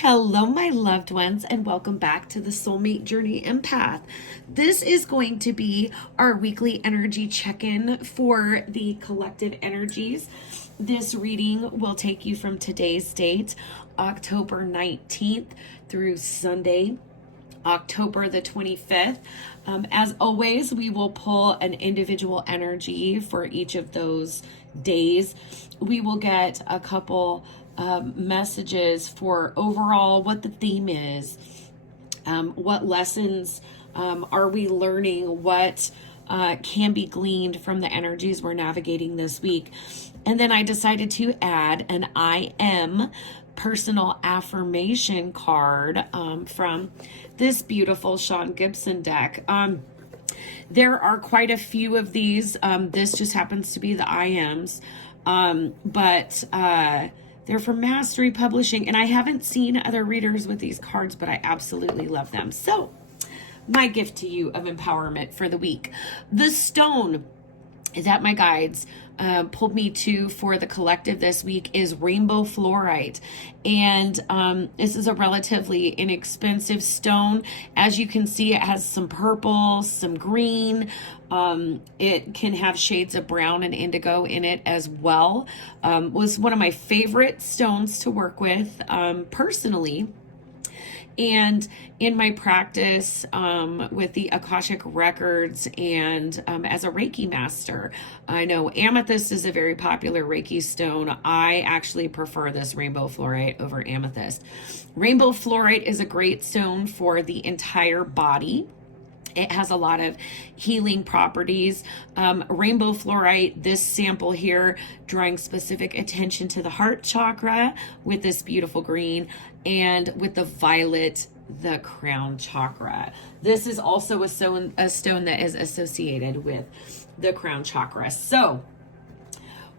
Hello, my loved ones, and welcome back to the Soulmate Journey Empath. This is going to be our weekly energy check-in for the collective energies. This reading will take you from today's date, October 19th, through Sunday, October the 25th. As always, we will pull an individual energy for each of those days. We will get a couple messages for overall what the theme is, what lessons are we learning, what can be gleaned from the energies we're navigating this week. And then I decided to add an I am personal affirmation card from this beautiful Sean Gibson deck. There are quite a few of these. This just happens to be the I ams, but they're from Mastery Publishing, and I haven't seen other readers with these cards, but I absolutely love them. So, my gift to you of empowerment for the week. The stone that my guides pulled me to for the collective this week is rainbow fluorite. And this is a relatively inexpensive stone. As you can see, it has some purple, some green. It can have shades of brown and indigo in it as well. Was one of my favorite stones to work with personally. And in my practice with the Akashic Records and as a Reiki master, I know amethyst is a very popular Reiki stone. I actually prefer this rainbow fluorite over amethyst. Rainbow fluorite is a great stone for the entire body. It has a lot of healing properties. Rainbow fluorite, this sample here, drawing specific attention to the heart chakra with this beautiful green, and with the violet, the crown chakra. This is also a stone that is associated with the crown chakra. So,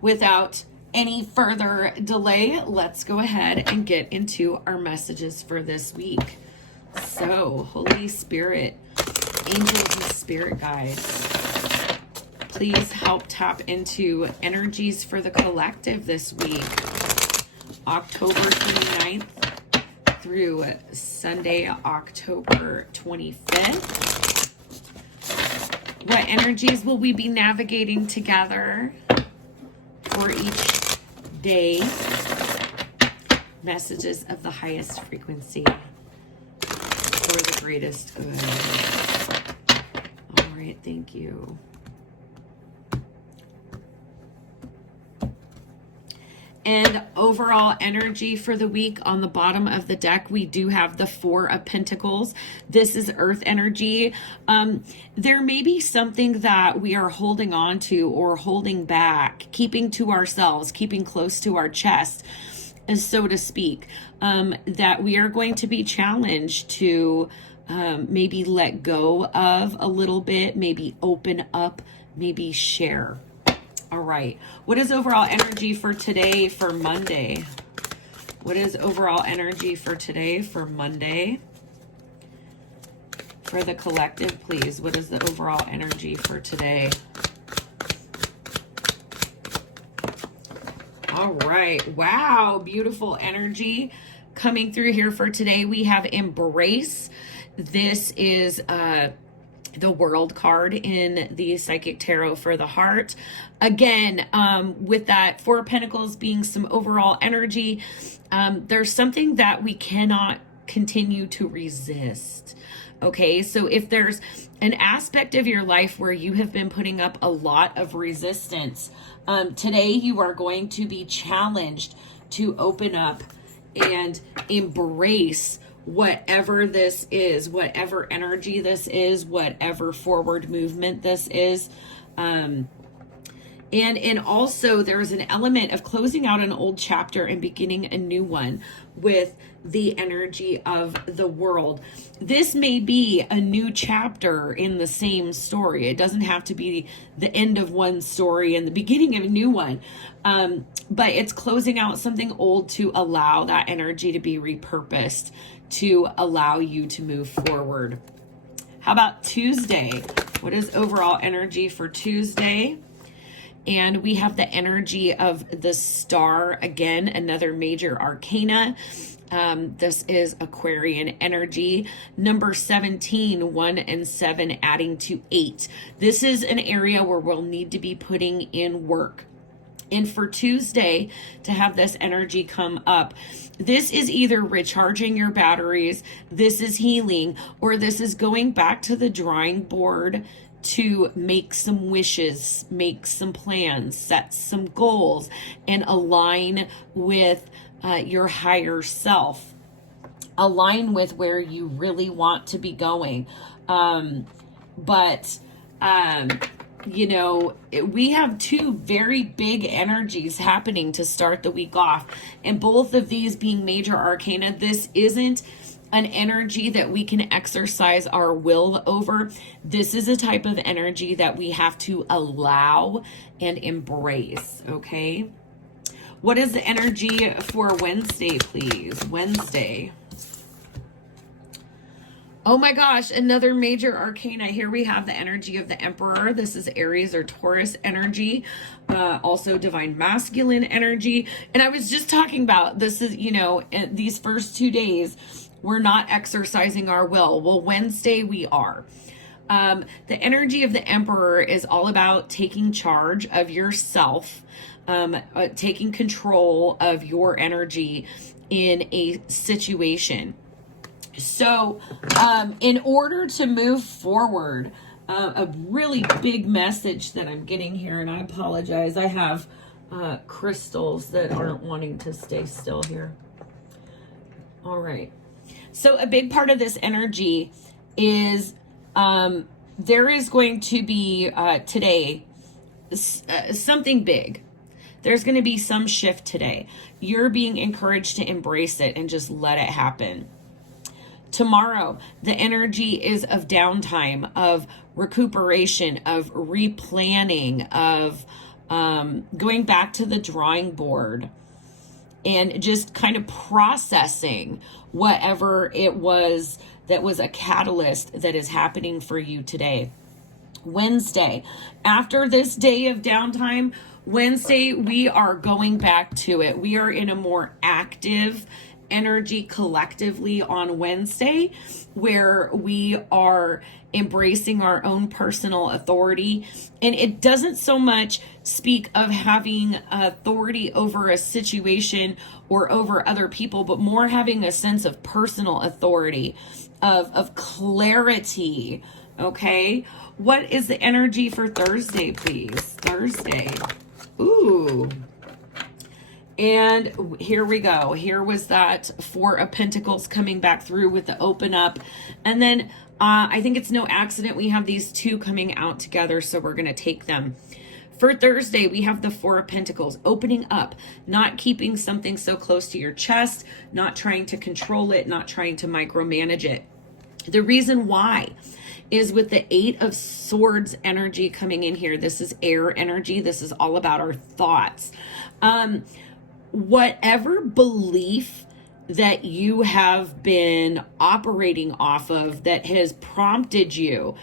without any further delay, let's go ahead and get into our messages for this week. So, Holy Spirit, angels and spirit guides, please help tap into energies for the collective this week, October 29th through Sunday, October 25th. What energies will we be navigating together for each day? Messages of the highest frequency for the greatest good. All right, thank you. And overall energy for the week, on the bottom of the deck, we do have the Four of Pentacles. This is earth energy. There may be something that we are holding on to or holding back, keeping to ourselves, keeping close to our chest, so to speak, that we are going to be challenged to maybe let go of a little bit, maybe open up, maybe share. All right. What is overall energy for today for Monday? What is overall energy for today for Monday? For the collective, please. What is the overall energy for today? All right. Wow. Beautiful energy coming through here for today. We have embrace. This is the World card in the Psychic Tarot for the heart. Again, with that Four of Pentacles being some overall energy, there's something that we cannot continue to resist. Okay, so if there's an aspect of your life where you have been putting up a lot of resistance, today you are going to be challenged to open up and embrace whatever this is, whatever energy this is, whatever forward movement this is. And also there's an element of closing out an old chapter and beginning a new one with the energy of the world. This may be a new chapter in the same story. It doesn't have to be the end of one story and the beginning of a new one. But it's closing out something old to allow that energy to be repurposed, to allow you to move forward. How about Tuesday? What is overall energy for Tuesday? And we have the energy of the star, again, another major arcana. This is Aquarian energy. Number 17, 1 and 7 adding to 8. This is an area where we'll need to be putting in work. And for Tuesday to have this energy come up, this is either recharging your batteries, this is healing, or this is going back to the drawing board to make some wishes, make some plans, set some goals, and align with your higher self. Align with where you really want to be going. You know, we have two very big energies happening to start the week off, and both of these being major arcana. This isn't an energy that we can exercise our will over. This is a type of energy that we have to allow and embrace, okay? What is the energy for Wednesday, please? Wednesday. Oh my gosh, another major arcana. Here we have the energy of the Emperor. This is Aries or Taurus energy, also divine masculine energy. And I was just talking about this is, you know, these first 2 days, we're not exercising our will. Well, Wednesday we are. The energy of the Emperor is all about taking charge of yourself, taking control of your energy in a situation. So, in order to move forward, a really big message that I'm getting here, and I apologize, I have crystals that aren't wanting to stay still here. All right. So a big part of this energy is there is going to be today something big. There's going to be some shift today. You're being encouraged to embrace it and just let it happen. Tomorrow, the energy is of downtime, of recuperation, of replanning, of going back to the drawing board and just kind of processing whatever it was that was a catalyst that is happening for you today. Wednesday, after this day of downtime, Wednesday, we are going back to it. We are in a more active energy collectively on Wednesday, where we are embracing our own personal authority. And it doesn't so much speak of having authority over a situation or over other people, but more having a sense of personal authority, of clarity. Okay. What is the energy for Thursday, please? Thursday. Ooh. And here we go. Here was that Four of Pentacles coming back through with the open up. And then I think it's no accident we have these two coming out together, so we're going to take them. For Thursday, we have the Four of Pentacles opening up, not keeping something so close to your chest, not trying to control it, not trying to micromanage it. The reason why is with the Eight of Swords energy coming in here. This is air energy. This is all about our thoughts. Whatever belief that you have been operating off of that has prompted you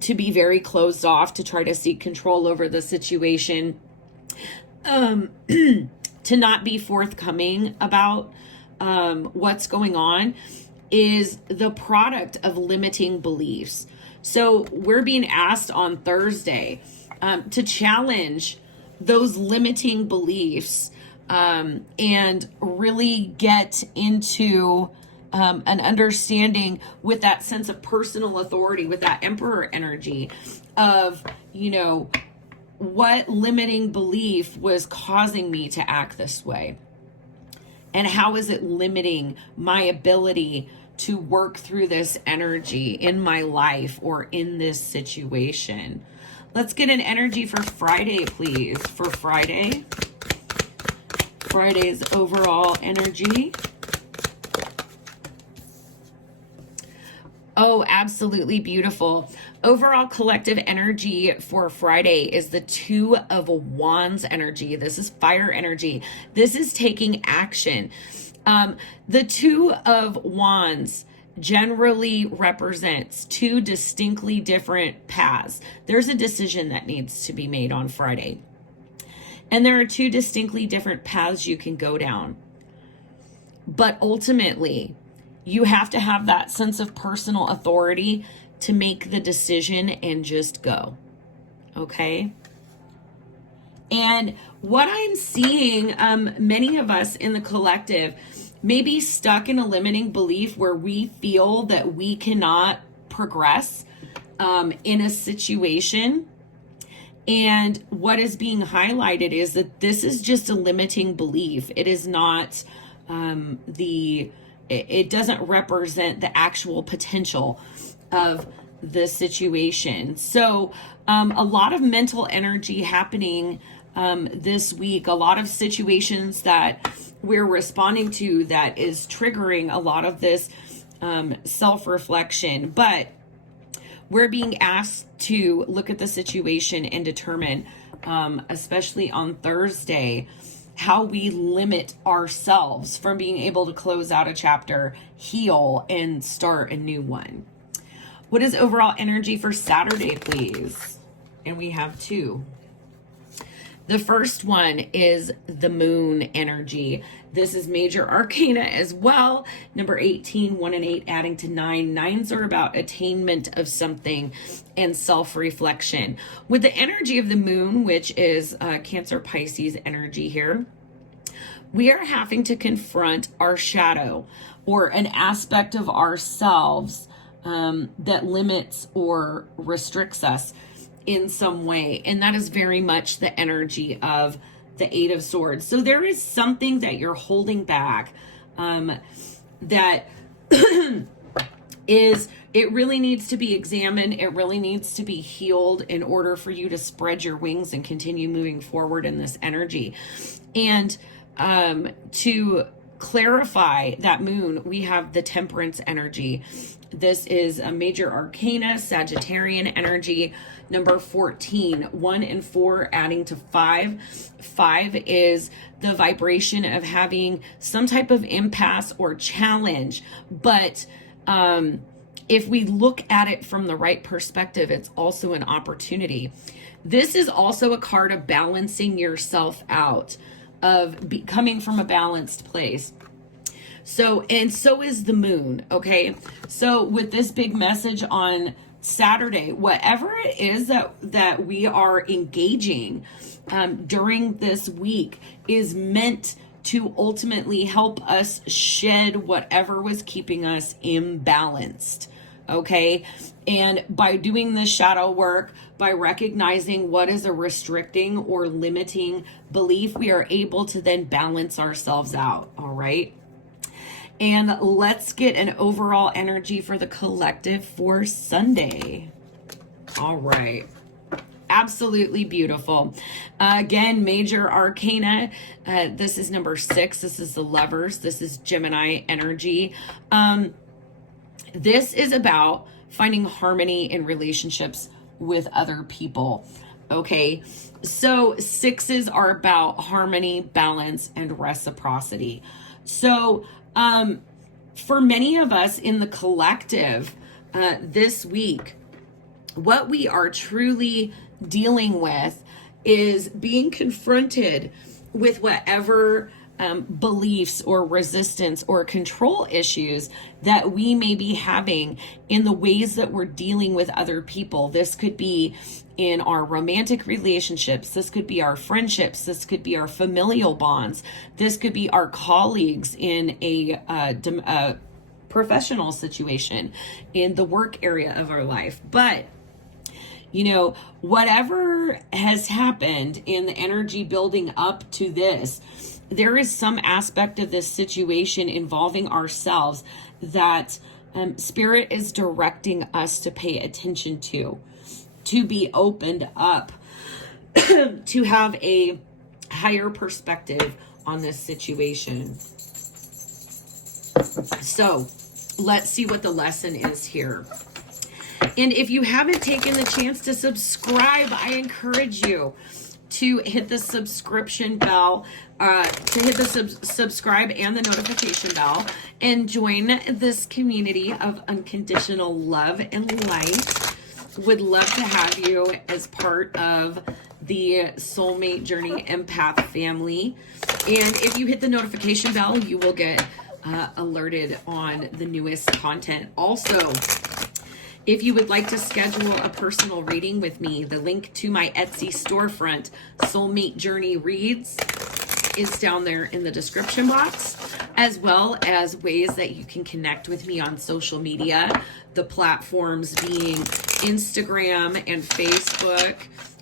to be very closed off, to try to seek control over the situation, to not be forthcoming about what's going on, is the product of limiting beliefs. So we're being asked on Thursday to challenge those limiting beliefs and really get into an understanding with that sense of personal authority, with that Emperor energy of, you know, what limiting belief was causing me to act this way, and how is it limiting my ability to work through this energy in my life or in this situation. Let's get an energy for Friday, please. For Friday. Friday's overall energy. Oh, absolutely beautiful. Overall collective energy for Friday is the Two of Wands energy. This is fire energy. This is taking action. The Two of Wands generally represents two distinctly different paths. There's a decision that needs to be made on Friday. And there are two distinctly different paths you can go down. But ultimately, you have to have that sense of personal authority to make the decision and just go. Okay? And what I'm seeing, many of us in the collective may be stuck in a limiting belief where we feel that we cannot progress in a situation. And what is being highlighted is that this is just a limiting belief. It is not it doesn't represent the actual potential of the situation. So a lot of mental energy happening this week, a lot of situations that we're responding to that is triggering a lot of this self-reflection. But we're being asked to look at the situation and determine, especially on Thursday, how we limit ourselves from being able to close out a chapter, heal, and start a new one. What is overall energy for Saturday, please? And we have two. The first one is the moon energy. This is major arcana as well. Number 18, 1 and 8 adding to 9. 9s are about attainment of something and self-reflection. With the energy of the moon, which is Cancer Pisces energy here, we are having to confront our shadow or an aspect of ourselves that limits or restricts us in some way. And that is very much the energy of the Eight of Swords. So there is something that you're holding back that it really needs to be examined. It really needs to be healed in order for you to spread your wings and continue moving forward in this energy. And to clarify that moon, we have the Temperance energy. This is a major arcana, Sagittarian energy. Number 14, 1 and 4 adding to 5. 5 is the vibration of having some type of impasse or challenge. But if we look at it from the right perspective, it's also an opportunity. This is also a card of balancing yourself out, of coming from a balanced place. So is the moon, okay? So with this big message on Saturday, whatever it is that we are engaging during this week is meant to ultimately help us shed whatever was keeping us imbalanced, okay? And by doing this shadow work, by recognizing what is a restricting or limiting belief, we are able to then balance ourselves out, all right? And let's get an overall energy for the collective for Sunday. All right. Absolutely beautiful. Again, major arcana. This is number 6. This is the Lovers. This is Gemini energy. This is about finding harmony in relationships with other people. Okay. So 6s are about harmony, balance, and reciprocity. So, for many of us in the collective, this week, what we are truly dealing with is being confronted with whatever beliefs or resistance or control issues that we may be having in the ways that we're dealing with other people. This could be in our romantic relationships. This could be our friendships. This could be our familial bonds. This could be our colleagues in a professional situation, in the work area of our life. But you know, whatever has happened in the energy building up to this, there is some aspect of this situation involving ourselves that Spirit is directing us to pay attention to be opened up, to have a higher perspective on this situation. So let's see what the lesson is here. And if you haven't taken the chance to subscribe, I encourage you to hit the subscription bell, to hit the subscribe and the notification bell, and join this community of unconditional love and light. Would love to have you as part of the Soulmate Journey Empath family. And if you hit the notification bell, you will get alerted on the newest content. Also, if you would like to schedule a personal reading with me, the link to my Etsy storefront, Soulmate Journey Reads, is down there in the description box, as well as ways that you can connect with me on social media, the platforms being Instagram and Facebook,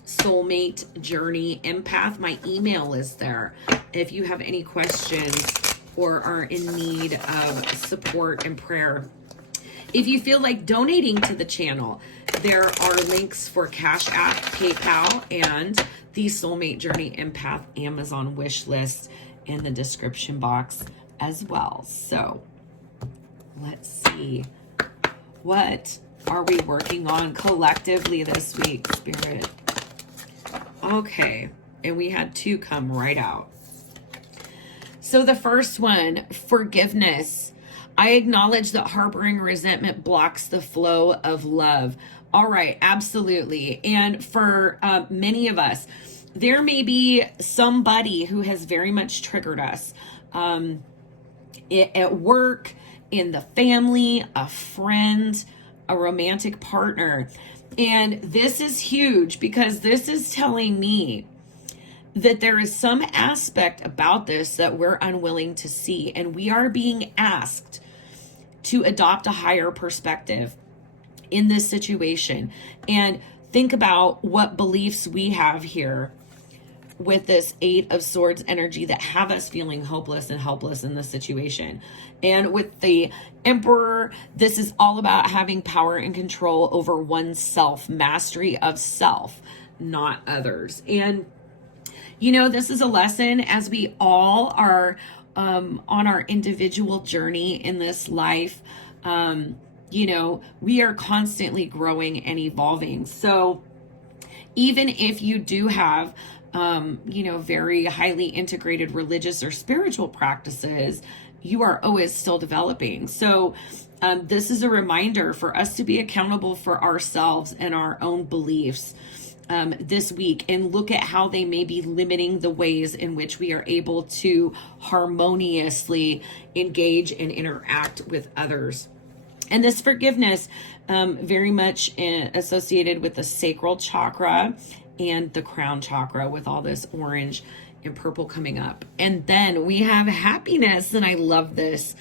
Soulmate Journey Empath. My email is there if you have any questions or are in need of support and prayer. If you feel like donating to the channel, there are links for CashApp, PayPal, and the Soulmate Journey Empath Amazon wishlist in the description box as well. So let's see. What are we working on collectively this week, Spirit? Okay, and we had two come right out. So the first one, forgiveness. I acknowledge that harboring resentment blocks the flow of love. All right, absolutely. And for many of us, there may be somebody who has very much triggered us at work, in the family, a friend, a romantic partner. And this is huge because this is telling me that there is some aspect about this that we're unwilling to see. And we are being asked to adopt a higher perspective in this situation and think about what beliefs we have here with this 8 of Swords energy that have us feeling hopeless and helpless in this situation. And with the Emperor, this is all about having power and control over oneself, mastery of self, not others. And you know, this is a lesson as we all are on our individual journey in this life. You know, we are constantly growing and evolving. So even if you do have, you know, very highly integrated religious or spiritual practices, you are always still developing. So this is a reminder for us to be accountable for ourselves and our own beliefs this week, and look at how they may be limiting the ways in which we are able to harmoniously engage and interact with others. And this forgiveness, very much associated with the sacral chakra and the crown chakra, with all this orange and purple coming up. And then we have happiness, and I love this.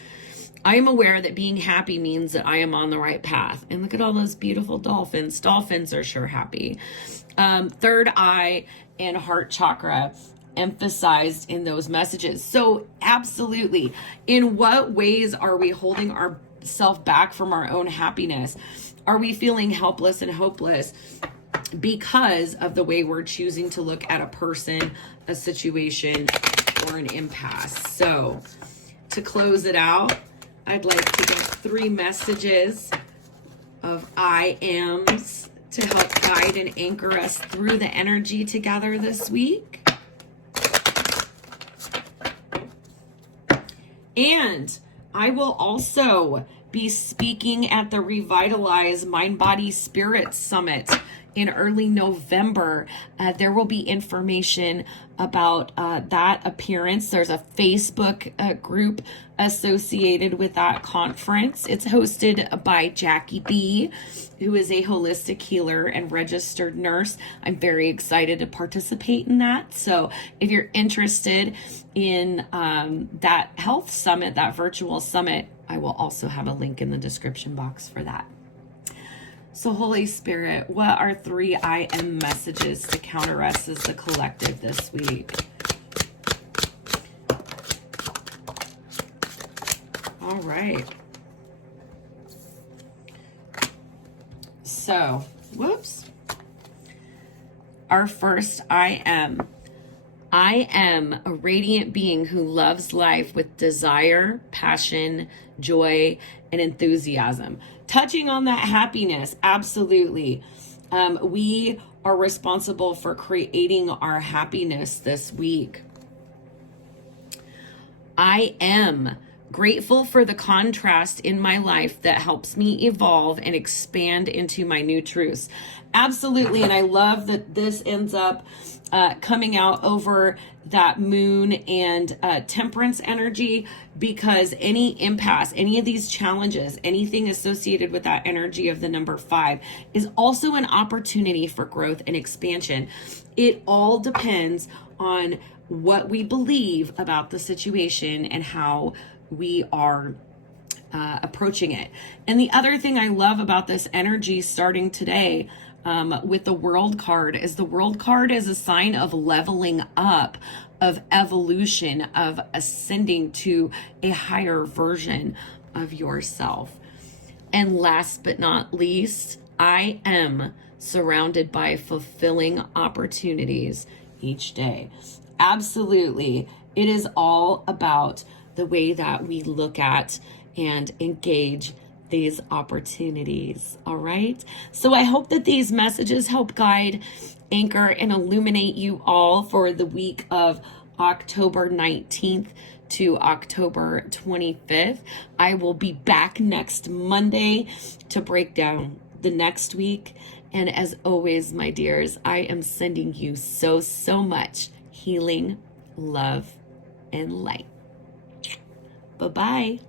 I am aware that being happy means that I am on the right path. And look at all those beautiful dolphins. Dolphins are sure happy. Third eye and heart chakra emphasized in those messages. So absolutely, in what ways are we holding ourselves back from our own happiness? Are we feeling helpless and hopeless because of the way we're choosing to look at a person, a situation, or an impasse? So to close it out, I'd like to give 3 messages of I ams to help guide and anchor us through the energy together this week. And I will also be speaking at the Revitalize Mind, Body, Spirit Summit in early November. There will be information about that appearance. There's a Facebook group associated with that conference. It's hosted by Jackie B, who is a holistic healer and registered nurse. I'm very excited to participate in that. So if you're interested in that health summit, that virtual summit, I will also have a link in the description box for that. So Holy Spirit, what are 3 I am messages to counter us as the collective this week? All right. So, whoops. Our first I am. I am a radiant being who loves life with desire, passion, joy, and enthusiasm. Touching on that happiness, absolutely. We are responsible for creating our happiness this week. I am Grateful for the contrast in my life that helps me evolve and expand into my new truths. Absolutely. And I love that this ends up coming out over that moon and temperance energy, because any impasse, any of these challenges, anything associated with that energy of the number 5 is also an opportunity for growth and expansion. It all depends on what we believe about the situation and how we are approaching it. And the other thing I love about this energy starting today with the World card is the World card is a sign of leveling up, of evolution, of ascending to a higher version of yourself. And last but not least, I am surrounded by fulfilling opportunities each day. Absolutely. It is all about the way that we look at and engage these opportunities. All right. So I hope that these messages help guide, anchor, and illuminate you all for the week of October 19th to October 25th. I will be back next Monday to break down the next week. And as always, my dears, I am sending you so much healing, love, and light. Bye-bye.